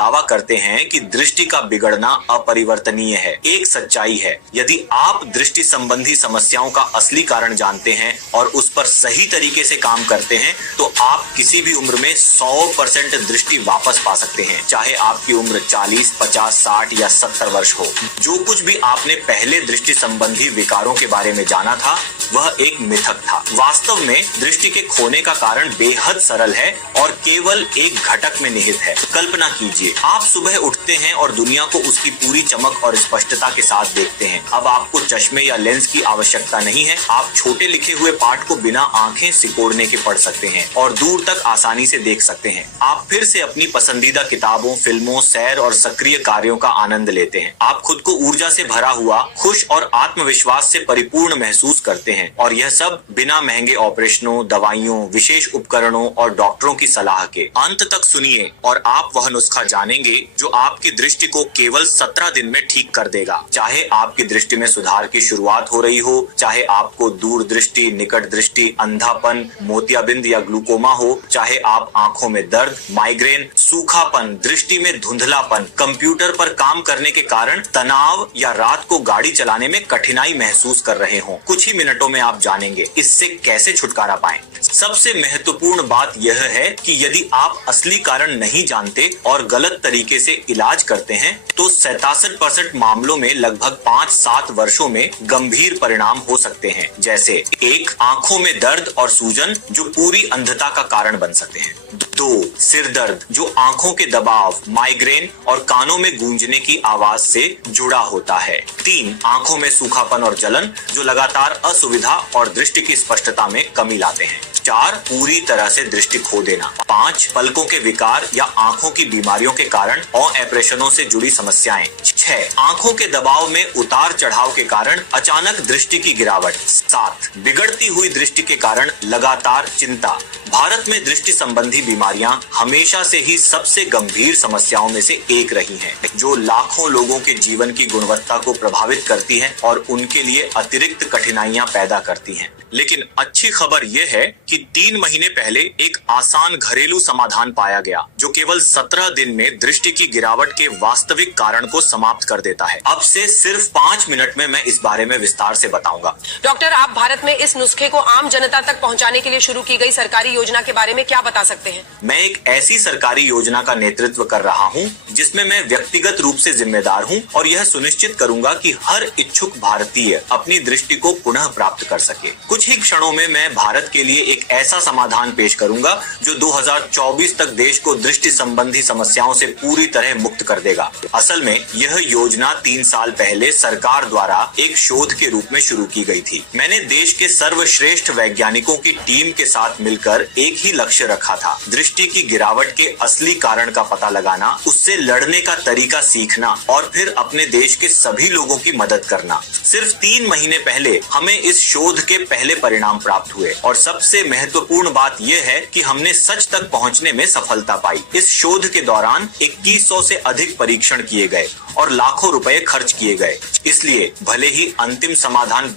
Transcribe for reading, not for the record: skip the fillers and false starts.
दावा करते हैं कि दृष्टि का बिगड़ना अपरिवर्तनीय है। एक सच्चाई है, यदि आप दृष्टि संबंधी समस्याओं का असली कारण जानते हैं और उस पर सही तरीके से काम करते हैं तो आप किसी भी उम्र में 100% दृष्टि वापस पा सकते हैं, चाहे आपकी उम्र 40, 50, 60 या 70 वर्ष हो। जो कुछ भी आपने पहले दृष्टि संबंधी विकारों के बारे में जाना था वह एक मिथक था। वास्तव में दृष्टि के खोने का कारण बेहद सरल है और केवल एक घटक में निहित है। कल्पना कीजिए, आप सुबह उठते हैं और दुनिया को उसकी पूरी चमक और स्पष्टता के साथ देखते हैं। अब आपको चश्मे या लेंस की आवश्यकता नहीं है। आप छोटे लिखे हुए पाठ को बिना आंखें सिकोड़ने के पढ़ सकते हैं और दूर तक आसानी से देख सकते हैं। आप फिर से अपनी पसंदीदा किताबों, फिल्मों, सैर और सक्रिय कार्यों का आनंद लेते हैं। आप खुद को ऊर्जा से भरा हुआ, खुश और आत्मविश्वास से परिपूर्ण महसूस करते हैं और यह सब बिना महंगे ऑपरेशनों, दवाइयों, विशेष उपकरणों और डॉक्टरों की सलाह के। अंत तक सुनिए और आप वह नुस्खा जानेंगे जो आपकी दृष्टि को केवल 17 दिन में ठीक कर देगा। चाहे आपकी दृष्टि में सुधार की शुरुआत हो रही हो, चाहे आपको दूर दृष्टि, निकट दृष्टि, अंधापन, मोतियाबिंद या ग्लूकोमा हो, चाहे आप आंखों में दर्द, माइग्रेन, सूखापन, दृष्टि में धुंधलापन, कंप्यूटर पर काम करने के कारण तनाव या रात को गाड़ी चलाने में कठिनाई महसूस कर रहे हो, कुछ ही मिनटों में आप जानेंगे इससे कैसे छुटकारा पाएं। सबसे महत्वपूर्ण बात यह है कि यदि आप असली कारण नहीं जानते और गलत तरीके से इलाज करते हैं तो 67% मामलों में लगभग 5-7 वर्षों में गंभीर परिणाम हो सकते हैं, जैसे 1, आंखों में दर्द और सूजन जो पूरी अंधता का कारण बन सकते हैं। 2, सिर दर्द जो आंखों के दबाव, माइग्रेन और कानों में गूंजने की आवाज से जुड़ा होता है। 3, आंखों में सूखापन और जलन जो लगातार असुविधा और दृष्टि की स्पष्टता में कमी लाते हैं। 4, पूरी तरह से दृष्टि खो देना। 5, पलकों के विकार या आंखों की बीमारियों के कारण ऑपरेशनों से जुड़ी समस्याएं। 6, आंखों के दबाव में उतार चढ़ाव के कारण अचानक दृष्टि की गिरावट। 7, बिगड़ती हुई दृष्टि के कारण लगातार चिंता। भारत में दृष्टि संबंधी बीमारियां हमेशा से ही सबसे गंभीर समस्याओं में से एक रही हैं, जो लाखों लोगों के जीवन की गुणवत्ता को प्रभावित करती हैं और उनके लिए अतिरिक्त कठिनाइयां पैदा करती हैं। लेकिन अच्छी खबर यह है कि 3 महीने पहले एक आसान घरेलू समाधान पाया गया जो केवल 17 दिन में दृष्टि की गिरावट के वास्तविक कारण को समाप्त कर देता है। अब से सिर्फ 5 मिनट में मैं इस बारे में विस्तार से बताऊंगा। डॉक्टर, आप भारत में इस नुस्खे को आम जनता तक पहुंचाने के लिए शुरू की गई सरकारी योजना के बारे में क्या बता सकते हैं? मैं एक ऐसी सरकारी योजना का नेतृत्व कर रहा हूं जिसमें मैं व्यक्तिगत रूप से जिम्मेदार हूं और यह सुनिश्चित करूंगा कि हर इच्छुक भारतीय अपनी दृष्टि को पुनः प्राप्त कर सके। कुछ ही क्षणों में मैं भारत के लिए एक ऐसा समाधान पेश करूंगा जो 2024 तक देश को दृष्टि संबंधी समस्याओं से पूरी तरह मुक्त कर देगा। असल में यह योजना 3 साल पहले सरकार द्वारा एक शोध के रूप में शुरू की गई थी। मैंने देश के सर्वश्रेष्ठ वैज्ञानिकों की टीम के साथ मिलकर एक ही लक्ष्य रखा था, दृष्टि की गिरावट के असली कारण का पता लगाना, उससे लड़ने का तरीका सीखना और फिर अपने देश के सभी लोगों की मदद करना। सिर्फ 3 महीने पहले हमें इस शोध के पहले परिणाम प्राप्त हुए और सबसे महत्वपूर्ण बात यह है कि हमने सच तक पहुंचने में सफलता पाई। इस शोध के दौरान 2100 से अधिक परीक्षण किए गए और लाखों रुपए खर्च किए गए। इसलिए भले ही अंतिम समाधान